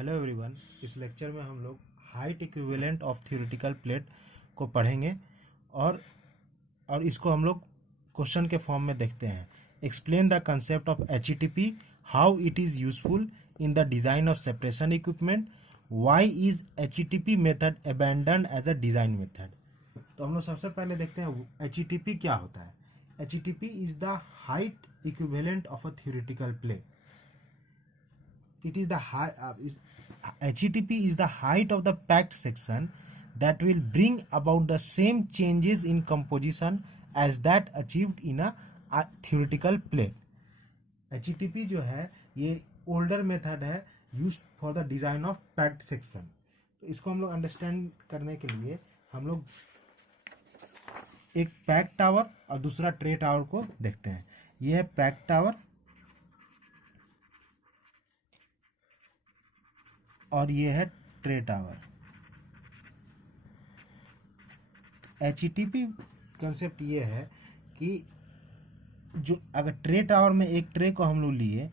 Hello everyone. इस lecture में हम लोग height equivalent of theoretical plate को पढ़ेंगे और इसको हम लोग क्वेश्चन के फॉर्म में देखते हैं। Explain the concept of HETP, how it is useful in the design of separation equipment, why is HETP method abandoned as a design method. तो हम लोग सबसे पहले देखते हैं एचईटीपी क्या होता है। HETP is the height equivalent of a theoretical plate. It is the high HETP is the height of the packed section that will bring about the same changes in composition as that achieved in a theoretical plate. HETP जो है ये older method है use for the design of packed section. तो इसको हम लोग understand करने के लिए हम लोग एक पैक्ड टावर और दूसरा ट्रे टावर को देखते हैं। ये है पैक्ड टावर और ये है ट्रे टावर। एचईटीपी कंसेप्ट ये है कि जो अगर ट्रे टावर में एक ट्रे को हम लोग लिए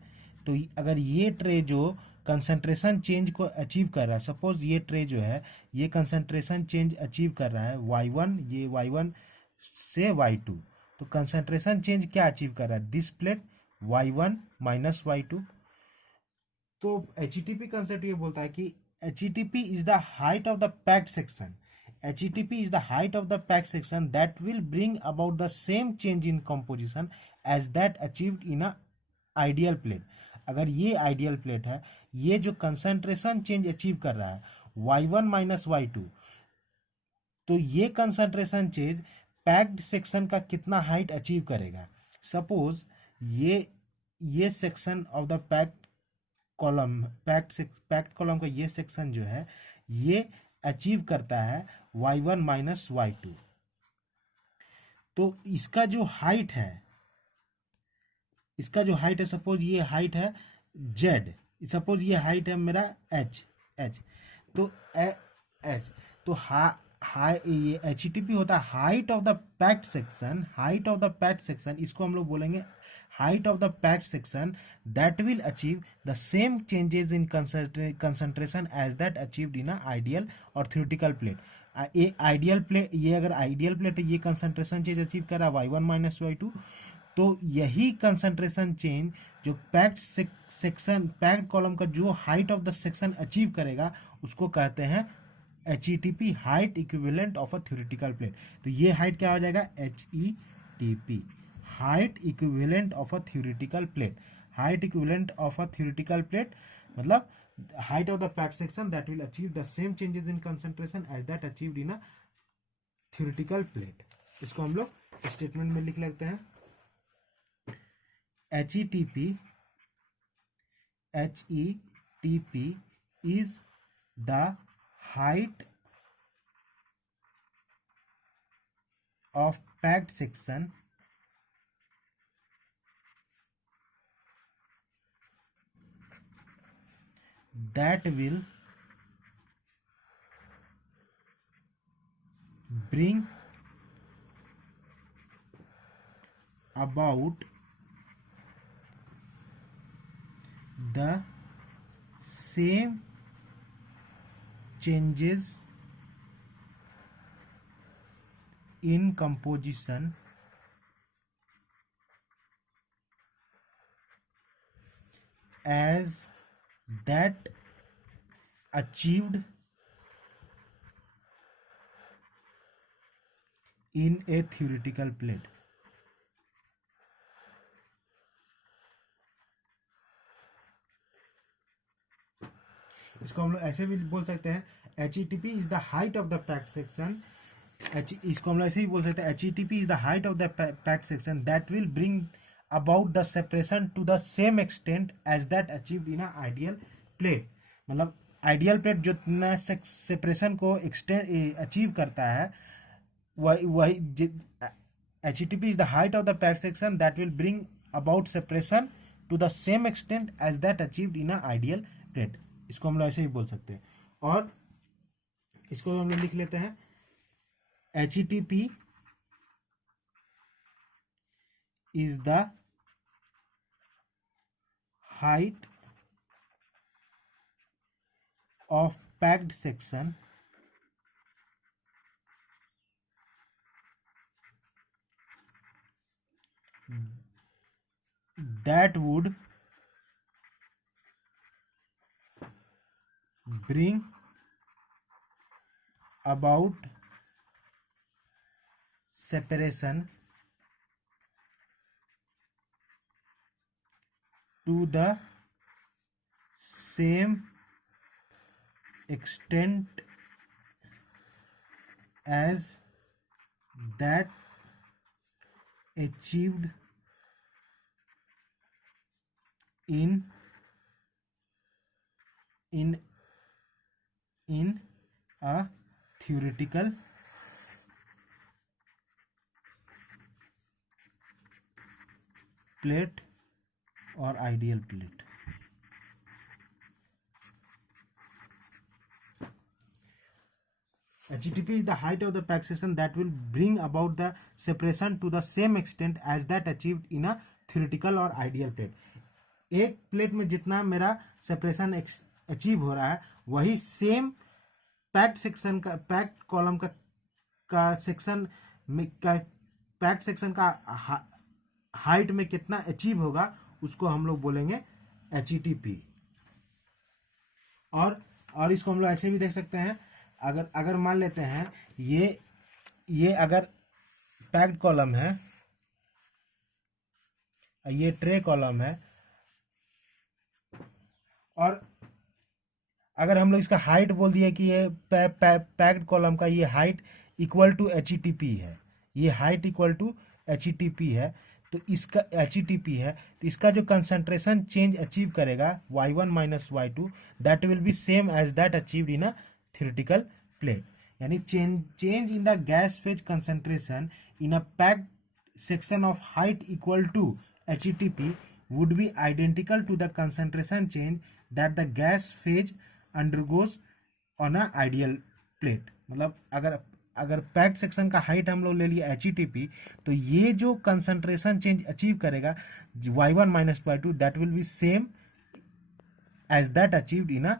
तो अगर ये ट्रे जो कंसंट्रेशन चेंज को अचीव कर रहा है, सपोज ये ट्रे जो है ये कंसंट्रेशन चेंज अचीव कर रहा है y1, ये y1 से y2, तो कंसंट्रेशन चेंज क्या अचीव कर रहा है this plate y1 minus y2। तो एचईटीपी कंसेप्ट ये बोलता है कि HETP is the height of the packed section. HETP is the height of the packed section that will bring about the same change in composition as that achieved in a ideal plate. अगर ये ideal plate है, ये जो concentration change achieve कर रहा है y1 minus y2, तो ये कंसंट्रेशन चेंज पैक्ड सेक्शन का कितना हाइट अचीव करेगा। सपोज ये section of the packed column, packed column का ये सेक्शन जो है ये अचीव करता है y1 माइनस y2। तो इसका जो हाइट है, सपोज ये हाइट है z, सपोज ये हाइट है मेरा h, तो h, तो ये एचटीपी होता है height of the packed section. इसको हम लोग बोलेंगे height of the packed section that will achieve the same changes in concentration as that achieved in ideal और थ्योरेटिकल प्लेट। ये आइडियल प्लेट, ये अगर आइडियल प्लेट है ये कंसंट्रेशन चेंज अचीव कर रहा है y1 माइनस y2, तो यही कंसंट्रेशन चेंज जो पैक्ड कॉलम का जो height of the section achieve करेगा उसको कहते हैं HETP, height equivalent of a theoretical plate. तो ये हाइट क्या हो जाएगा HETP, height equivalent of a theoretical plate. Height equivalent of a theoretical plate मतलब height of the packed section that will achieve the same changes in concentration as that achieved in a theoretical plate. इसको हम लोग statement में लिख लेते हैं। HETP is the height of packed section that will bring about the same changes in composition as that achieved in a theoretical plate। इसको हम लोग ऐसे भी बोल सकते हैं HETP is the height of the packed section. इसको हम लोग ऐसे ही बोल सकते हैं HETP is the height of the packed section that will bring about the separation to the same extent as that achieved in a ideal plate। मतलब ideal plate जो सेपरेशन को एक्सटेंड अचीव करता है वही HETP is the height of the packed section that will bring about separation to the same extent as that achieved in a ideal plate. इसको हम लोग ऐसे ही बोल सकते हैं और इसको हम लोग लिख लेते हैं एचईटीपी is the height of packed section that would bring about separation to the same extent as that achieved in in in a theoretical plate or ideal plate. HTP is the height of the packed section that will bring about the separation to the same extent as that achieved in a theoretical or ideal plate. एक plate में जितना मेरा separation achieve हो रहा है वही same packed section का packed column का सेक्शन में का पैक्ड सेक्शन का हाइट में कितना अचीव होगा उसको हम लोग बोलेंगे HTP। और इसको हम लोग ऐसे भी देख सकते हैं, अगर मान लेते हैं ये अगर पैक्ड कॉलम है, ये ट्रे कॉलम है, और अगर हम लोग इसका हाइट बोल दिए कि ये पैक्ड कॉलम का ये हाइट इक्वल टू HTP है, ये हाइट इक्वल टू HTP है, तो इसका HTP है तो इसका जो कंसंट्रेशन चेंज अचीव करेगा y1 minus y2 that will be same as that achieved in a theoretical plate। यानी change in the gas phase concentration in a packed section of height equal to HTP would be identical to the concentration change that the gas phase undergoes on a ideal plate। मतलब अगर packed section का height हम लोग ले लिए HTP तो ये जो कंसंट्रेशन चेंज अचीव करेगा y1 minus y2 that will be same as that achieved in a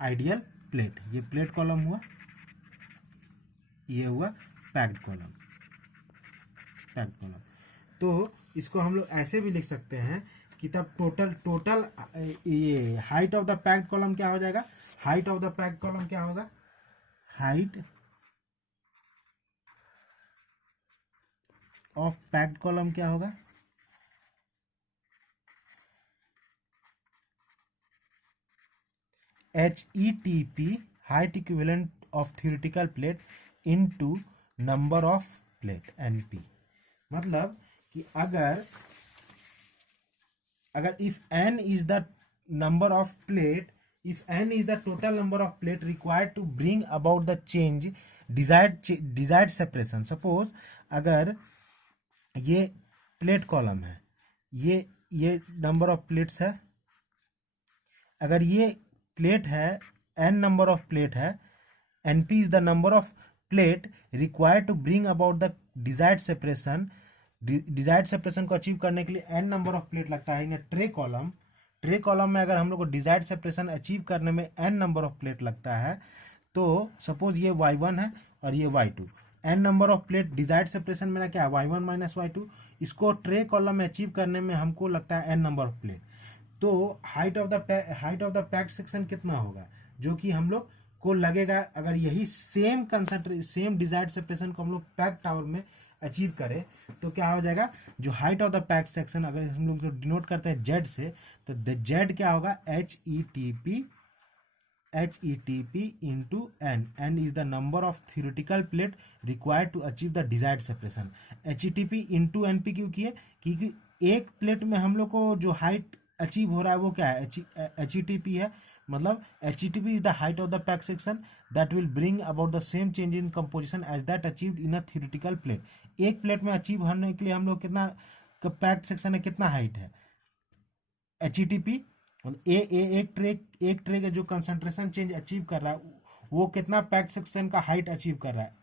ideal plate. ये प्लेट कॉलम हुआ, ये हुआ पैक्ड कॉलम। तो इसको हम लोग ऐसे भी लिख सकते हैं कि तब टोटल ये height of the packed column क्या हो जाएगा, height of the packed column क्या होगा, हाइट ऑफ पैक्ड कॉलम क्या होगा, HETP height equivalent of theoretical plate into number of plate NP। मतलब कि अगर if n is the number of plate, if n is the total number of plate required to bring about the change desired separation. Suppose अगर ये plate column है, ये number of plates है, अगर ये प्लेट है n नंबर ऑफ प्लेट है, NP is the number of plate required to bring about the desired separation. Desired separation को अचीव करने के लिए n नंबर ऑफ प्लेट लगता है इन ट्रे कॉलम में अगर हम लोग को डिजायर्ड सेपरेशन अचीव करने में n नंबर ऑफ प्लेट लगता है तो सपोज ये y1 है और ये y2, n number of plate desired separation मेरा क्या है y1 माइनस y2, इसको ट्रे कॉलम में अचीव करने में हमको लगता है n नंबर ऑफ प्लेट। तो height of the packed section कितना होगा जो कि हम लोग को लगेगा अगर यही सेम डिजायर्ड सेपरेशन को हम लोग पैक्ड टावर में अचीव करें तो क्या हो जाएगा, जो height of the packed section अगर हम लोग जो डिनोट करते हैं Z से तो Z क्या होगा HETP into n is the number of theoretical plate required to achieve the desired separation. HETP into NP क्यों किए, क्योंकि एक प्लेट में हम लोग को जो हाइट अचीव हो रहा है वो क्या है HETP है। मतलब HETP is the height of the packed section that will bring about the same change in composition as that achieved in a theoretical plate. एक प्लेट में अचीव होने के लिए हम लोग कितना पैक्ड सेक्शन है, कितना हाइट है HETP। एक ट्रे का जो कंसंट्रेशन चेंज अचीव कर रहा है वो कितना पैक्ड सेक्शन का हाइट अचीव कर रहा है,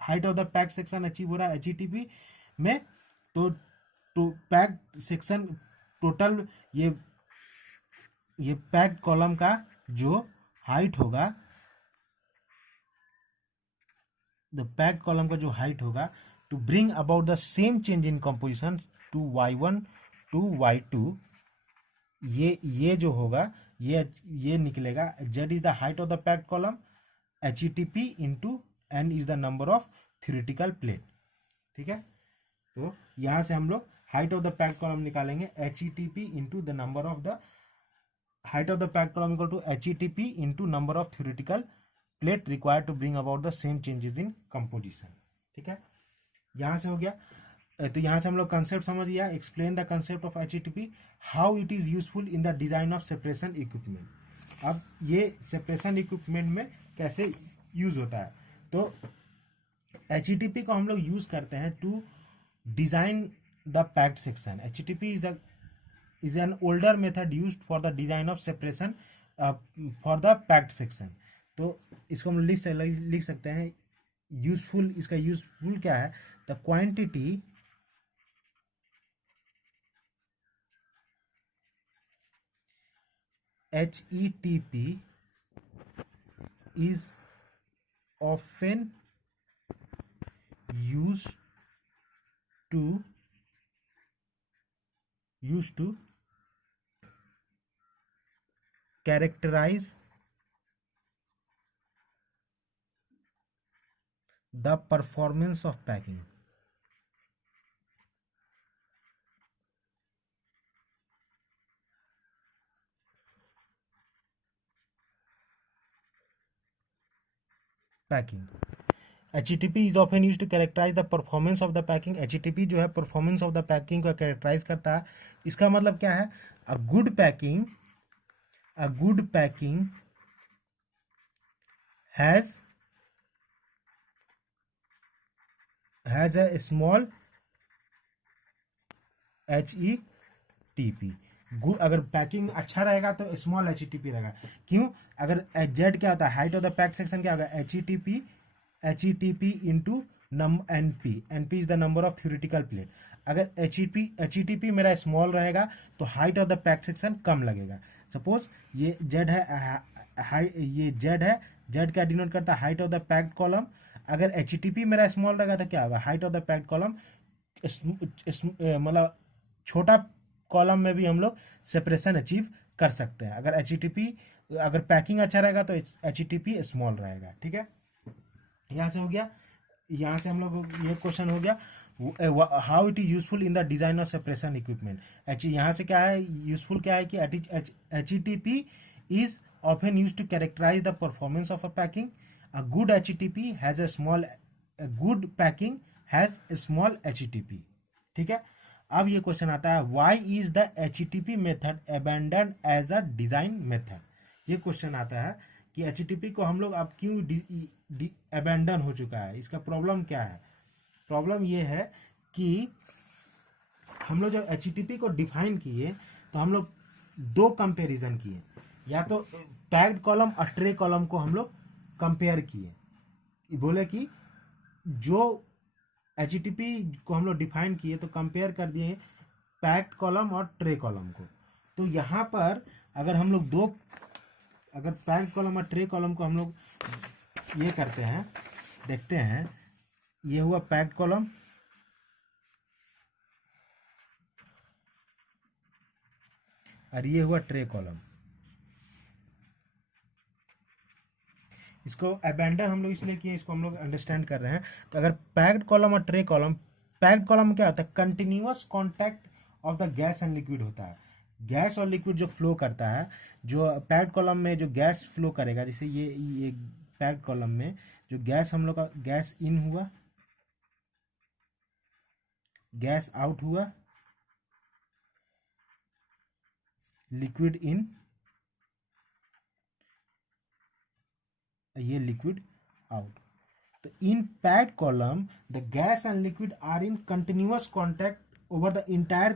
height of the packed section achieve हो रहा है HETP में। तो पैक्ड सेक्शन टोटल ये पैक्ड कॉलम का जो हाइट होगा, द पैक्ड कॉलम का जो हाइट होगा to bring about the same change in composition to y1 to y2, ये जो होगा ये निकलेगा z is the height of the packed column, HETP into n is the number of theoretical plate. ठीक है, तो यहां से हम लोग height of the packed column निकालेंगे, HETP into the number of the height of the packed column equal to HETP into number of theoretical plate required to bring about the same changes in composition। ठीक है, यहां से हो गया। तो यहां से हम लोग कंसेप्ट समझ लिया। Explain the concept of HETP, how it is useful in the design of separation equipment. अब ये सेपरेशन इक्विपमेंट में कैसे यूज होता है, तो HETP को हम लोग यूज करते हैं to design the packed section. HETP is an older method used for the design of separation for the packed section। तो इसको हम लिख सकते हैं यूजफुल, इसका यूजफुल क्या है, the quantity HETP is often used to characterize the performance of packing। HETP is often used to characterize the performance of the packing। HETP जो है परफॉर्मेंस ऑफ द पैकिंग को कैरेक्टराइज करता है। इसका मतलब क्या है, a good packing has a small HETP। अगर पैकिंग अच्छा रहेगा तो स्मॉल HETP रहेगा। क्यों, अगर Z क्या होता है, height of the packed section क्या होगा, HETP into NP is the number of theoretical plate. अगर HETP मेरा स्मॉल रहेगा तो height of the packed section कम लगेगा। सपोज ये Z है, Z क्या डिनोट करता है, height of the packed column. अगर HETP मेरा स्मॉल रहेगा तो क्या होगा, height of the packed column, मतलब छोटा कॉलम में भी हम लोग सेपरेशन अचीव कर सकते हैं। अगर पैकिंग अच्छा रहेगा तो HETP स्मॉल रहेगा। ठीक है, यहाँ से हो गया। यहाँ से हम लोग ये क्वेश्चन हो गया, how it is useful in the design of separation equipment. यहाँ से क्या है, यूजफुल क्या है कि HETP is often use to characterise the performance of a packing. A good HETP has good packing has small HETP। ठीक है, अब ये क्वेश्चन आता है, why is the HETP method abandon as a design method. ये question आता है कि HETP को हम लोग अब क्यों अबैंडन हो चुका है, इसका प्रॉब्लम क्या है। प्रॉब्लम ये है कि हम लोग जब HETP को डिफाइन किए तो हम लोग दो कंपैरिजन किए, या तो पैक्ड कॉलम और ट्रे कॉलम को हम लोग कंपेयर किए। बोले कि जो HETP को हम लोग डिफाइन किए तो कंपेयर कर दिए पैक्ड कॉलम और ट्रे कॉलम को। तो यहाँ पर अगर हम लोग अगर पैक्ड कॉलम और ट्रे कॉलम को हम लोग ये करते हैं, देखते हैं, ये हुआ पैक्ड कॉलम और ये हुआ ट्रे कॉलम। इसको अबैंडन हम लोग इसलिए किए, इसको हम लोग अंडरस्टैंड कर रहे हैं। तो अगर पैक्ड कॉलम और ट्रे कॉलम, पैक्ड कॉलम में क्या होता है, continuous contact of the gas and liquid होता है। गैस और लिक्विड जो फ्लो करता है, जो पैक्ड कॉलम में जो गैस फ्लो करेगा, जैसे ये पैक्ड कॉलम में जो गैस हम लोग का गैस इन हुआ, गैस आउट हुआ, लिक्विड इन, ये लिक्विड आउट। तो in packed column the gas and liquid are in continuous contact over the entire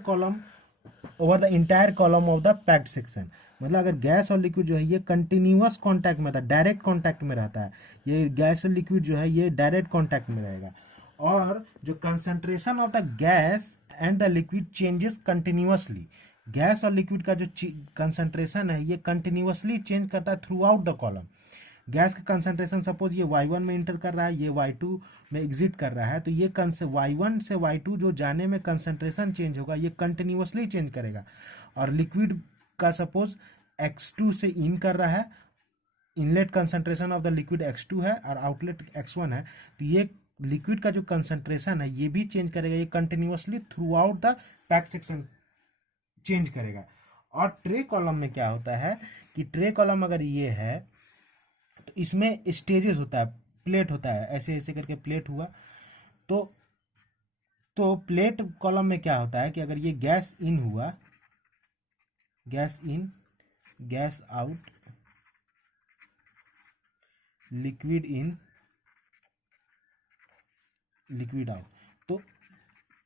column of the packed section. मतलब अगर गैस और लिक्विड जो है ये कंटिन्यूअस कांटेक्ट में था, डायरेक्ट कांटेक्ट में रहता है, ये गैस और लिक्विड जो है ये डायरेक्ट कांटेक्ट में रहेगा। और जो concentration of the gas and the liquid changes continuously, gas और लिक्विड का जो कंसंट्रेशन है ये कंटिन्यूअसली चेंज करता है through out the column. Gas का कंसंट्रेशन सपोज ये y1 में इंटर कर रहा है, ये y2 में एग्जिट कर रहा है, तो ये y1 से y2 जो जाने में कंसंट्रेशन चेंज होगा ये कंटिन्यूअसली चेंज करेगा। और लिक्विड का सपोज x2 से इन कर रहा है, inlet concentration of the liquid x2 है और आउटलेट x1 है, तो ये लिक्विड का जो कंसंट्रेशन है ये भी चेंज करेगा, ये continuously through out the packed section change करेगा। और ट्रे कॉलम में क्या होता है कि ट्रे कॉलम अगर ये है तो इसमें स्टेजेस होता है, प्लेट होता है, ऐसे ऐसे करके प्लेट हुआ। तो प्लेट कॉलम में क्या होता है कि अगर ये गैस इन हुआ, gas in, gas out, liquid in, liquid out, तो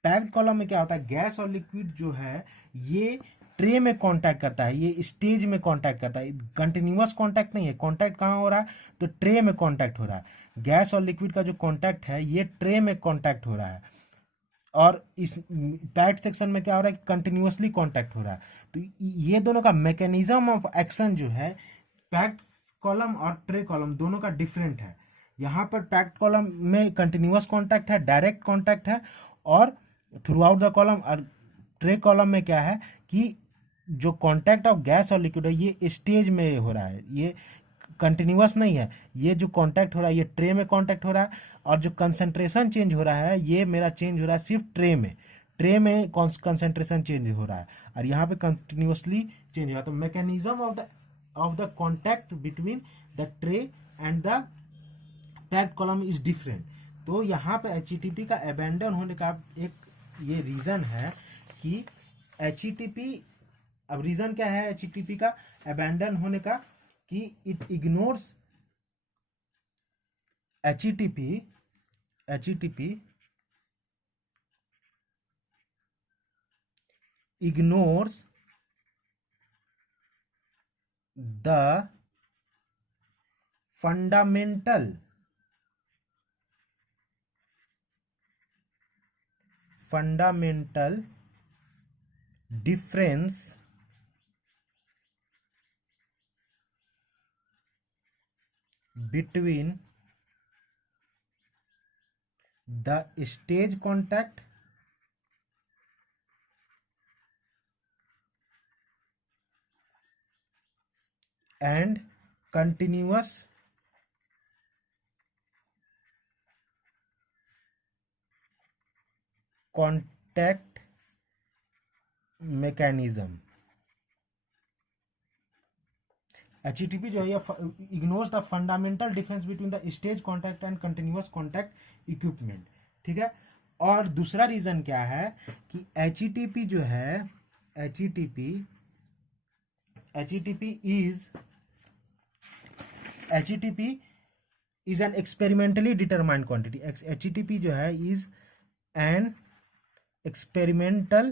पैक्ड कॉलम में क्या होता है, गैस और लिक्विड जो है ये ट्रे में कांटेक्ट करता है, ये स्टेज में कांटेक्ट करता है, कंटिन्यूअस कांटेक्ट नहीं है। कांटेक्ट कहाँ हो रहा है, तो ट्रे में कांटेक्ट हो रहा है। गैस और लिक्विड का जो कांटेक्ट है ये ट्रे में कांटेक्ट हो रहा है, और इस पैक्ड सेक्शन में क्या हो रहा है, कंटिन्यूअसली कांटेक्ट हो रहा है। तो ये दोनों का मैकेनिज्म ऑफ एक्शन जो है पैक्ड कॉलम और ट्रे कॉलम दोनों का डिफरेंट है। यहाँ पर पैक्ड कॉलम में कंटिन्यूअस कांटेक्ट है, डायरेक्ट कांटेक्ट है और थ्रू आउट द कॉलम। और ट्रे कॉलम में क्या है कि जो कांटेक्ट ऑफ गैस और लिक्विड है ये स्टेज में हो रहा है, ये कंटिन्यूअस नहीं है। ये जो कांटेक्ट हो रहा है ये ट्रे में कांटेक्ट हो रहा है, और जो कंसंट्रेशन चेंज हो रहा है ये मेरा चेंज हो रहा है सिर्फ ट्रे में, ट्रे में कंसंट्रेशन चेंज हो रहा है और यहाँ पे कंटिन्यूअसली चेंज हो रहा है। तो mechanism of the contact between the tray and the packed column is different. तो यहाँ पे एचटीपी का अबेंडन होने का एक ये रीजन है कि एचटीपी, अब रीजन क्या है एचटीपी का अबेंडन होने का, कि it ignores, HTP ignores the fundamental difference between the stage contact and continuous contact mechanism। HTP जो है ये ignores the fundamental difference between the stage contact and continuous contact equipment. ठीक है। और दूसरा रीजन क्या है कि एचटीपी जो है, HTP is an experimentally determined quantity. HTP जो है is an experimental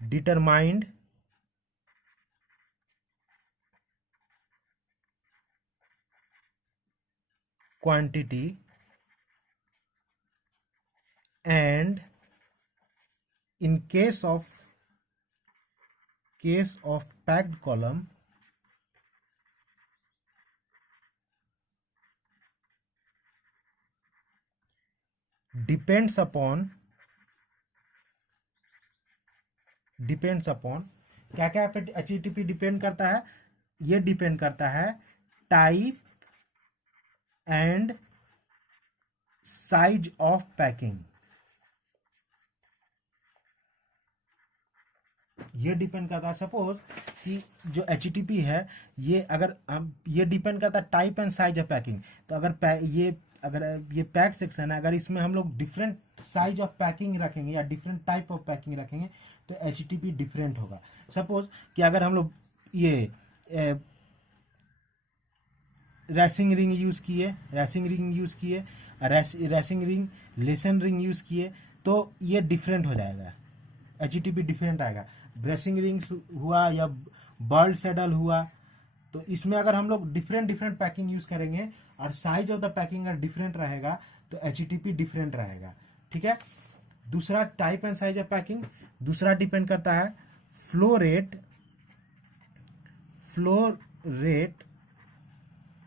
determined quantity and in case of packed column depends upon क्या क्या पे एचटीपी डिपेंड करता है, ये डिपेंड करता है type and size of packing. ये डिपेंड करता है, सपोज कि जो एचटीपी है ये अगर ये डिपेंड करता है type and size of packing. तो अगर ये पैक सेक्शन है, अगर इसमें हम लोग डिफरेंट साइज ऑफ पैकिंग रखेंगे या डिफरेंट टाइप ऑफ पैकिंग रखेंगे तो एचटीपी डिफरेंट होगा। सपोज कि अगर हम लोग ये रेसिंग रिंग यूज़ किए, racing ring lesson ring use किए तो ये डिफरेंट हो जाएगा, एचटीपी डिफरेंट आएगा। ब्रेसिंग रिंग्स हुआ या बर्ड सैडल हुआ तो इसमें अगर हम लोग डिफरेंट पैकिंग यूज़ करेंगे और साइज ऑफ द पैकिंग अगर डिफरेंट रहेगा तो एचटीपी डिफरेंट रहेगा। ठीक है। दूसरा type and size of packing, दूसरा डिपेंड करता है flow rate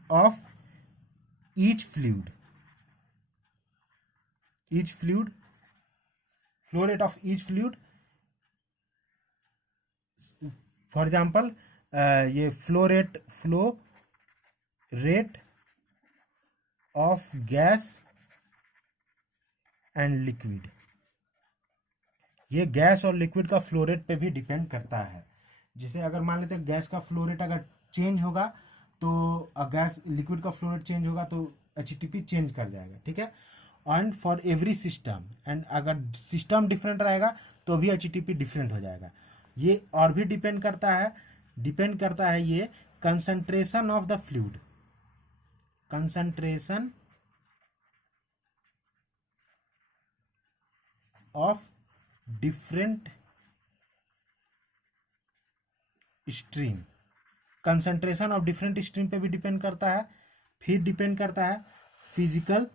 of each fluid, flow rate of each fluid. For example ये flow rate of gas and liquid, ये गैस और लिक्विड का फ्लो रेट पे भी डिपेंड करता है। जैसे अगर मान लेते हैं गैस का फ्लो रेट अगर चेंज होगा तो गैस लिक्विड का फ्लो रेट चेंज होगा तो एचटीपी चेंज कर जाएगा, ठीक है। And for every system, and अगर सिस्टम डिफरेंट रहेगा तो भी एचटीपी डिफरेंट हो जाएगा। ये और भी डिपेंड करता है ये concentration of the fluid, concentration of different stream, concentration of different stream पे भी डिपेंड करता है। फिर डिपेंड करता है physical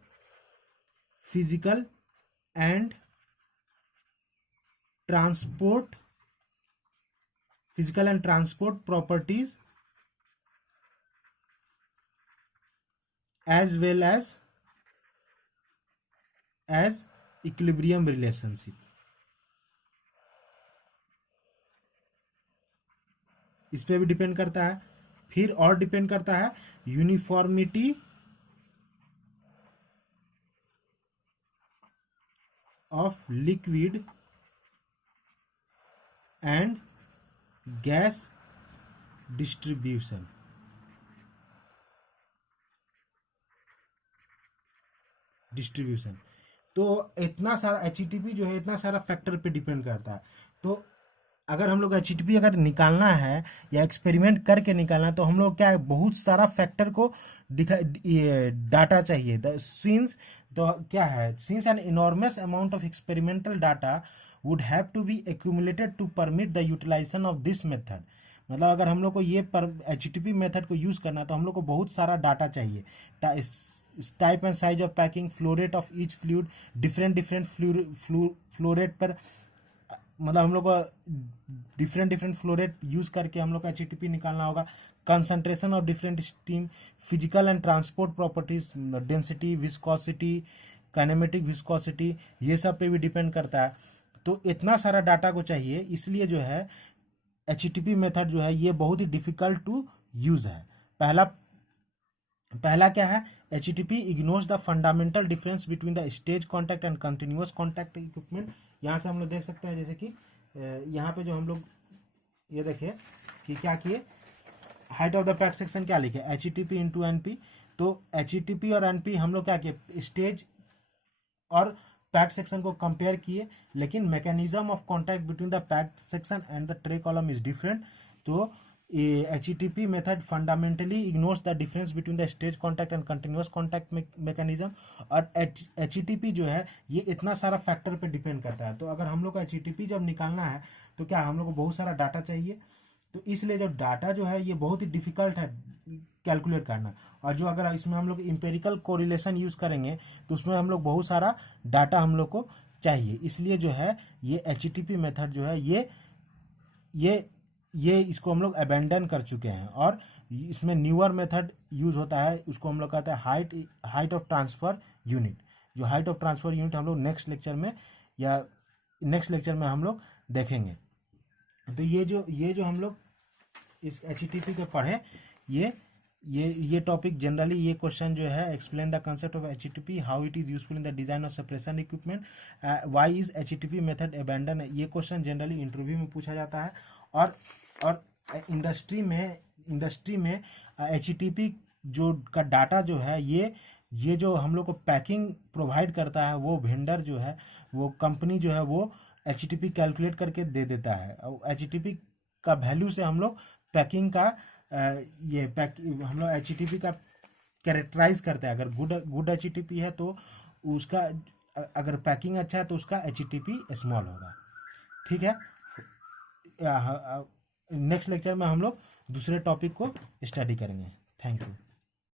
and transport properties as well as equilibrium relationship, इस पे भी डिपेंड करता है। फिर और डिपेंड करता है uniformity of liquid and gas distribution, तो इतना सारा एचटीपी जो है इतना सारा फैक्टर पे डिपेंड करता है। तो अगर हम लोग एचटीपी अगर निकालना है या एक्सपेरिमेंट करके निकालना है तो हम लोग क्या है बहुत सारा फैक्टर को डाटा चाहिए। सिंस तो क्या है, since an enormous amount of experimental data would have to be accumulated to permit the utilisation of this method, मतलब अगर हम लोग को ये एचटीपी मेथड को यूज़ करना तो हम लोग को बहुत सारा डाटा चाहिए। Type and size of packing, flow rate of each fluid, different flow rate पर, मतलब हम लोग को डिफरेंट फ्लो रेट यूज़ करके हम लोग का एचटीपी निकालना होगा। Concentration of different steam, physical and transport properties, density, viscosity, kinematic viscosity, ये सब पे भी डिपेंड करता है। तो इतना सारा डाटा को चाहिए, इसलिए जो है एचटीपी मेथड जो है ये बहुत ही डिफिकल्ट टू यूज़ है। पहला क्या है, HTP ignores the fundamental difference between the stage contact and continuous contact equipment. यहाँ से हम लोग देख सकते हैं, जैसे कि यहाँ पे जो हम लोग ये देखिए कि क्या किए, height of the pack section क्या लिखे, एचटीपी इंटू एनपी। तो एचटीपी और एनपी हम लोग क्या किए, स्टेज और पैक सेक्शन को कंपेयर किए, लेकिन mechanism of contact between the pack section and the tray column is different. तो HETP method fundamentally ignores the difference between the stage contact and continuous contact mechanism. और HETP जो है ये इतना सारा फैक्टर पे डिपेंड करता है। तो अगर हम लोग को एचटीपी जब निकालना है तो क्या हम लोग को बहुत सारा डाटा चाहिए, तो इसलिए जो डाटा जो है ये बहुत ही डिफिकल्ट है कैलकुलेट करना। और जो अगर इसमें हम लोग इम्पेरिकल कोरिलेशन यूज़ करेंगे तो उसमें हम लोग बहुत सारा डाटा हम लोग को चाहिए, इसलिए जो है ये एचटीपी मेथड जो है ये इसको हम लोग अबेंडन कर चुके हैं। और इसमें न्यूअर मेथड यूज़ होता है, उसको हम लोग कहते हैं हाइट ऑफ ट्रांसफ़र यूनिट। जो हाइट ऑफ ट्रांसफ़र यूनिट हम लोग नेक्स्ट लेक्चर में हम लोग देखेंगे। तो ये जो हम लोग इस एचटीपी को पढ़े, ये टॉपिक जनरली ये क्वेश्चन जो है, explain the concept of HTP, how it is useful in the design of separation equipment, why is HTP method abandon, ये क्वेश्चन जनरली इंटरव्यू में पूछा जाता है। और इंडस्ट्री में एचटीपी जो का डाटा जो है ये जो हम लोग को पैकिंग प्रोवाइड करता है, वो वेंडर जो है, वो कंपनी जो है, वो एचटीपी कैलकुलेट करके दे देता है। और एचटीपी का वैल्यू से हम लोग पैकिंग का हम लोग एचटीपी का कैरेक्टराइज करते हैं। अगर गुड एचटीपी है तो उसका, अगर पैकिंग अच्छा है तो उसका एचटीपी स्मॉल होगा, ठीक है। नेक्स्ट लेक्चर में हम लोग दूसरे टॉपिक को स्टडी करेंगे। Thank you.